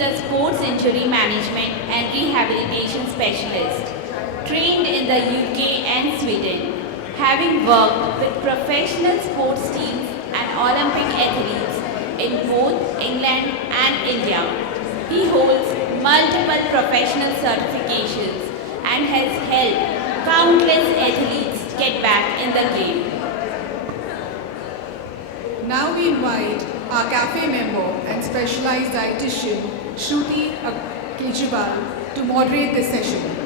a sports injury management and rehabilitation specialist, trained in the UK and Sweden, having worked with professional sports teams and Olympic athletes in both England and India. He holds multiple professional certifications and has helped countless athletes get back in the game. Now we invite our cafe member and specialized dietitian, Shruti Kejriwal, to moderate this session.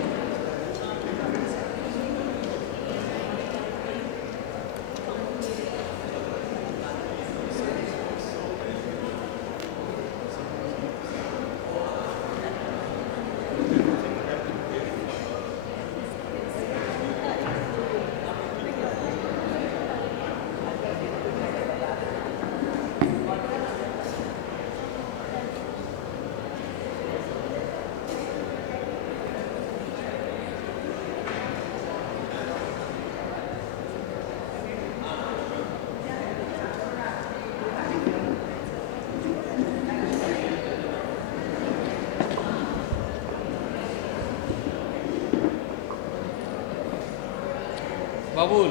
Babul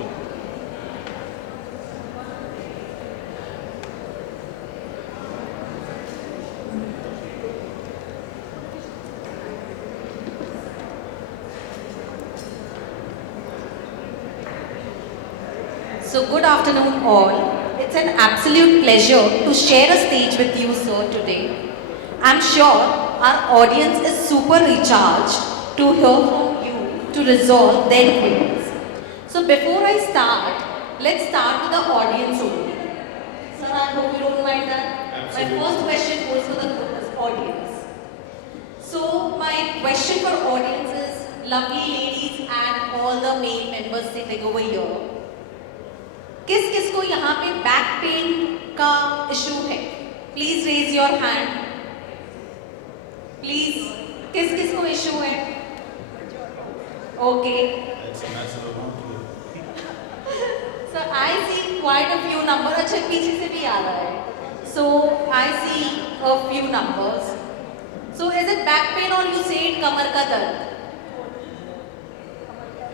So good afternoon all. It's an absolute pleasure to share a stage with you sir today. I'm sure our audience is super recharged to hear from you to resolve their queries. So before I start, let's start with the audience only. Sir, I hope you don't mind that. Absolutely. My first question goes for the audience. So my question for audience is, lovely ladies and all the male members sitting over here, किस किस को यहाँ पे back pain का issue है? Please raise your hand. Please किस किस को इशू है? Okay. So I see quite a few numbers. अच्छा पीछे से भी आ रहा है. So I see a few numbers. So is it back pain or you said कमर का दर्द?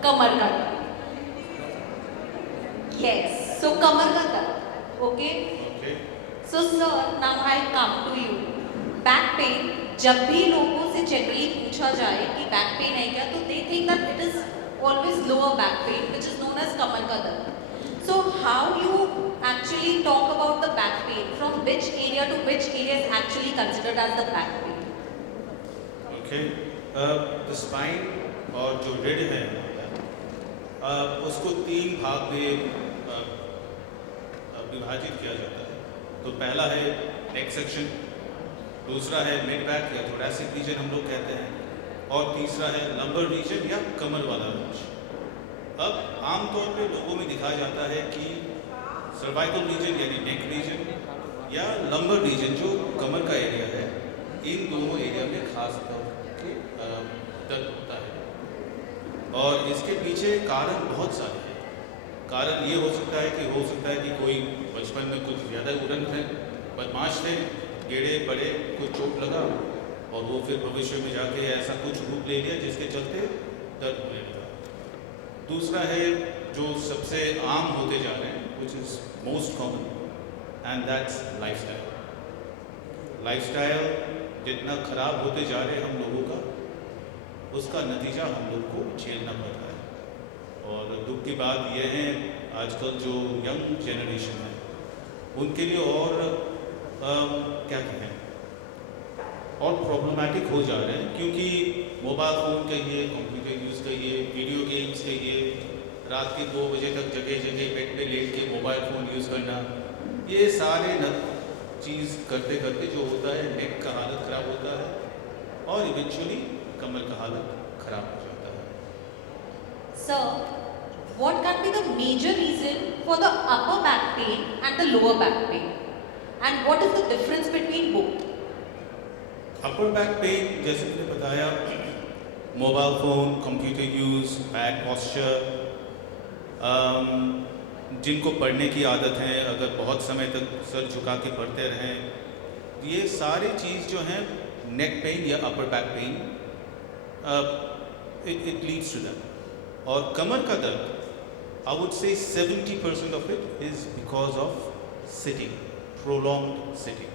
कमर का दर्द. Yes. So कमर का दर्द. Okay. Okay. So sir, now I come to you. Back pain, जब भी लोगों से जनरली पूछा जाए कि बैक पेन है क्या, तो they think that it is always lower back pain, which is known as कमर का दर्द. So how you actually talk about the back pain? From which area to which area is actually considered as the back pain? Okay. The spine और जो रीढ़ है उसको 3 भाग में विभाजित किया जाता है. तो पहला है नेक सेक्शन, दूसरा है मिड बैक या थोरैसिक रीजन हम लोग कहते हैं, और तीसरा है लंबर रीजन या कमर वाला रीजन. अब आमतौर पे लोगों में दिखाया जाता है कि सर्वाइकल रीजन यानी नेक रीजन या लंबर रीजन जो कमर का एरिया है, इन दोनों एरिया में खास तौर पे दर्द होता है. और इसके पीछे कारण बहुत सारे हैं. कारण ये हो सकता है कि कोई बचपन में कुछ ज़्यादा उड़न थे, बदमाश थे, टेढ़े बड़े, कुछ चोट लगा और वो फिर भविष्य में जाके ऐसा कुछ रूप ले लिया जिसके चलते दर्द होने लगा. दूसरा है जो सबसे आम होते जा रहे हैं, which is most common, and that's lifestyle. Lifestyle जितना खराब होते जा रहे हैं हम लोगों का, उसका नतीजा हम लोग को झेलना पड़ रहा है. और दुख की बात यह है आजकल जो यंग जनरेशन है उनके लिए और क्या कहें और प्रॉब्लमैटिक हो जा रहे हैं, क्योंकि मोबाइल फ़ोन कहिए, कंप्यूटर यूज़ कहिए, वीडियो गेम्स कहिए, रात के 2 बजे तक जगह जगह बेड पे लेट के मोबाइल फ़ोन यूज़ करना, ये सारे चीज़ करते करते जो होता है नेक का हालत ख़राब होता है और इवेंचुअली कमर का हालत ख़राब हो जाता है. Sir, what can be the major reason for the upper back pain and the lower back pain? And what is the difference between both? Upper back pain जैसे मैंने बताया, mobile phone, computer use, bad posture, जिनको पढ़ने की आदत है, अगर बहुत समय तक सर झुका के पढ़ते रहें, ये सारी चीज़ जो हैं neck pain या upper back pain, it leads to that. और कमर का दर्द, I would say 70% of it is because of sitting, prolonged sitting.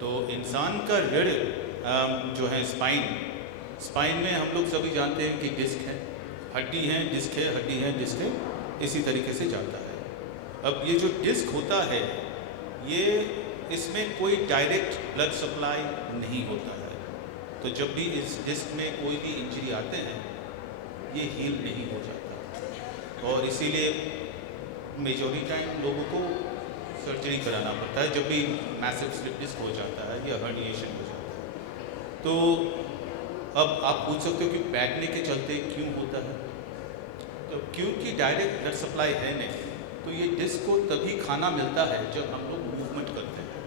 तो इंसान का रीढ़ जो है स्पाइन में हम लोग सभी जानते हैं कि डिस्क है, हड्डी है, डिस्क है, हड्डी है, डिस्क है, इसी तरीके से जाता है। अब ये जो डिस्क होता है, ये इसमें कोई डायरेक्ट ब्लड सप्लाई नहीं होता है, तो जब भी इस डिस्क में कोई भी इंजरी आते हैं, ये हील नहीं हो जाता, और इसीलिए मेजॉरिटी टाइम लोगों को सर्जरी कराना पड़ता है जब भी मैसिव स्लिप डिस्क हो जाता है या हर्निएशन हो जाता है। तो अब आप पूछ सकते हो कि बैठने के चलते क्यों होता है, तो क्योंकि डायरेक्ट ब्लड सप्लाई है नहीं, तो ये डिस्क को तभी खाना मिलता है जब हम लोग मूवमेंट करते हैं।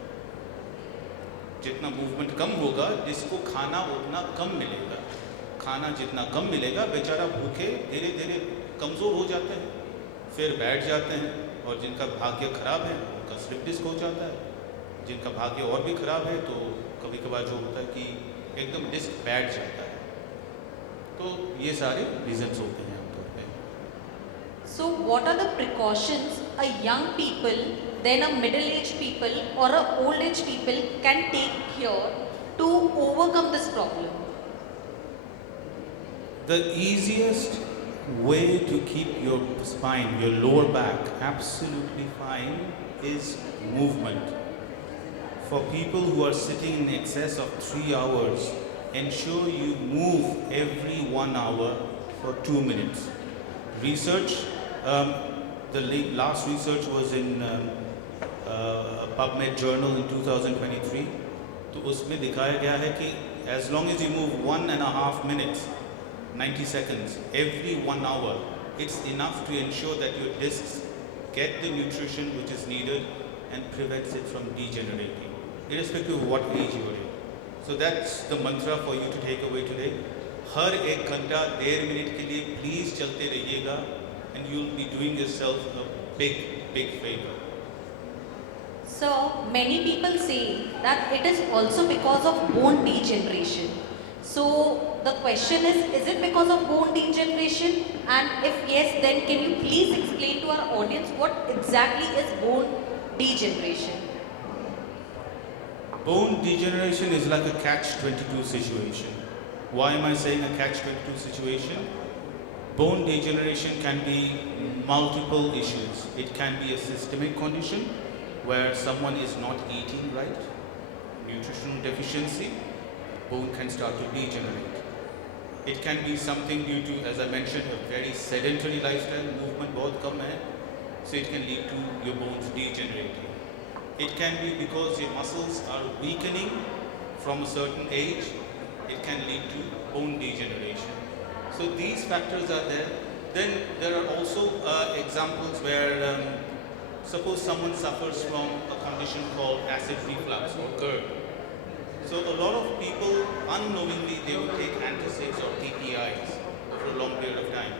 जितना मूवमेंट कम होगा, डिस्क को खाना उतना कम मिलेगा, खाना जितना कम मिलेगा, बेचारा भूखे धीरे धीरे कमज़ोर हो जाते हैं, फिर बैठ जाते हैं, और जिनका भाग्य खराब है उनका स्लिप डिस्क हो जाता है, जिनका भाग्य और भी खराब है तो कभी कभार जो होता है कि एकदम डिस्क बैठ जाता है। तो ये सारे रीजंस होते हैं आमतौर पे। So what are the precautions a young people, then a middle-aged people or a old-age people can take here to overcome this problem? The easiest way to keep your spine, your lower back absolutely fine is movement. For people who are sitting in excess of 3 hours, ensure you move every 1 hour for 2 minutes. Research, the last research was in PubMed journal in 2023. तो उसमें दिखाया गया है कि as long as you move 1.5 minutes, 90 seconds, every 1 hour, it's enough to ensure that your discs get the nutrition which is needed and prevents it from degenerating, irrespective of what age you are in. So that's the mantra for you to take away today. हर 1 घंटा 1.5 minute के लिए please चलते रहिएगा, and you'll be doing yourself a big favor. So many people say that it is also because of bone degeneration. So the question is it because of bone degeneration? And if yes, then can you please explain to our audience what exactly is bone degeneration? Bone degeneration is like a catch-22 situation. Why am I saying a catch-22 situation? Bone degeneration can be multiple issues. It can be a systemic condition where someone is not eating right, nutritional deficiency, bone can start to degenerate. It can be something due to, as I mentioned, a very sedentary lifestyle, movement बहुत कम है, so it can lead to your bones degenerating. It can be because your muscles are weakening from a certain age. It can lead to bone degeneration. So these factors are there. Then there are also examples where suppose someone suffers from a condition called acid reflux or GERD. So a lot of people unknowingly they will take antacids or PPIs for a long period of time,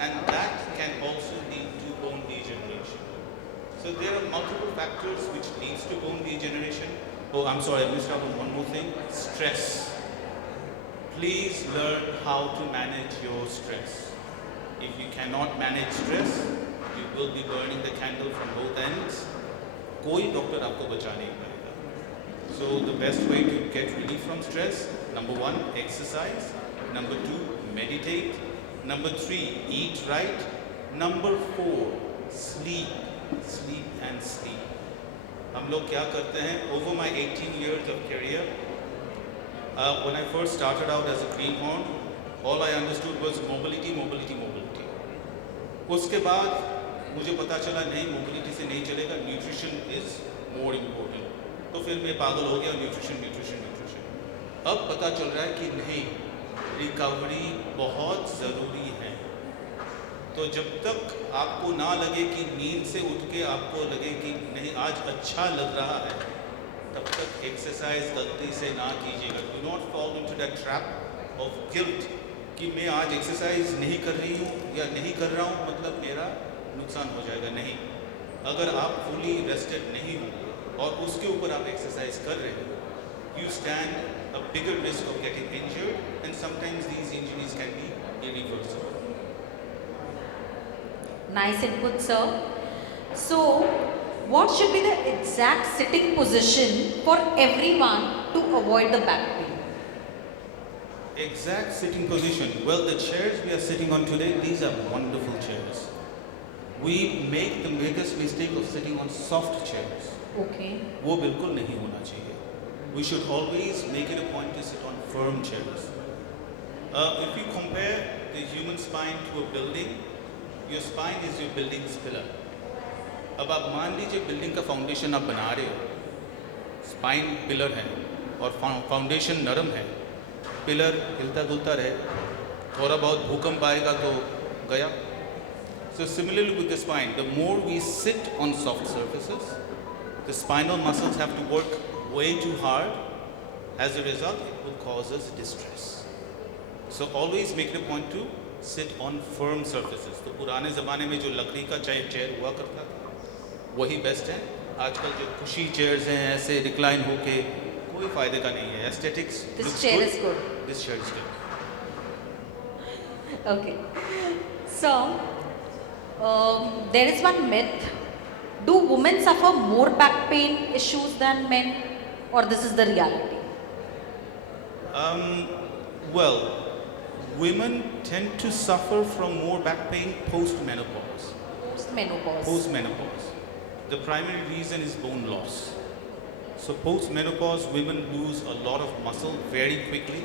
and that can also lead to bone degeneration. So there are multiple factors which leads to bone degeneration. Oh, I'm sorry, I missed out on one more thing. Stress. Please learn how to manage your stress. If you cannot manage stress, you will be burning the candle from both ends. कोई doctor आपको बचा नहीं पाएगा. So the best way to get relief from stress, number 1, exercise. Number 2, meditate. Number 3, eat right. Number 4, sleep. Sleep and sleep. हम लोग क्या करते हैं? Over my 18 years of career, when I first started out as a greenhorn, all I understood was mobility, mobility, mobility. उसके बाद मुझे पता चला नहीं, mobility से नहीं चलेगा, nutrition is more important. तो फिर मैं पागल हो गया, nutrition, nutrition, nutrition. अब पता चल रहा है कि नहीं, recovery बहुत ज़रूरी है. तो जब तक आपको ना लगे कि नींद से उठ के आपको लगे कि नहीं आज अच्छा लग रहा है, तब तक एक्सरसाइज गलती से ना कीजिएगा. Do not fall into that trap of guilt कि मैं आज एक्सरसाइज नहीं कर रही हूँ या नहीं कर रहा हूँ मतलब मेरा नुकसान हो जाएगा. नहीं, अगर आप फुली रेस्टेड नहीं हो और उसके ऊपर आप एक्सरसाइज कर रहे हो, you stand a bigger risk of getting injured, and sometimes these injuries can be irreversible. Nice input, sir. So, what should be the exact sitting position for everyone to avoid the back pain? Exact sitting position. Well, the chairs we are sitting on today, these are wonderful chairs. We make the biggest mistake of sitting on soft chairs. Okay. वो बिल्कुल नहीं होना चाहिए. We should always make it a point to sit on firm chairs. If you compare the human spine to a building, your spine is your building's pillar. अब आप मान लीजिए building का फाउंडेशन आप बना रहे हो, स्पाइन पिलर है और फाउंडेशन नरम है, पिलर हिलता डुलता रहे, थोड़ा बहुत भूकंप आएगा तो गया. So similarly with the spine, the more we sit on soft surfaces, the spinal muscles have to work way too hard. As a result, it will cause us distress. So always make it a point to sit on firm surfaces. तो पुराने ज़माने में जो लकड़ी का chair हुआ करता था, वही बेस्ट है. आजकल जो कुशी चेयर्स हैं ऐसे रिक्लाइन होके कोई फायदे का नहीं है. Aesthetics. This chair is good. This chair is good. Okay. So, there is one myth. Do women suffer more back pain issues than men, or this is the reality? Well, women tend to suffer from more back pain post-menopause. Post-menopause. Post-menopause. The primary reason is bone loss. So post-menopause, women lose a lot of muscle very quickly.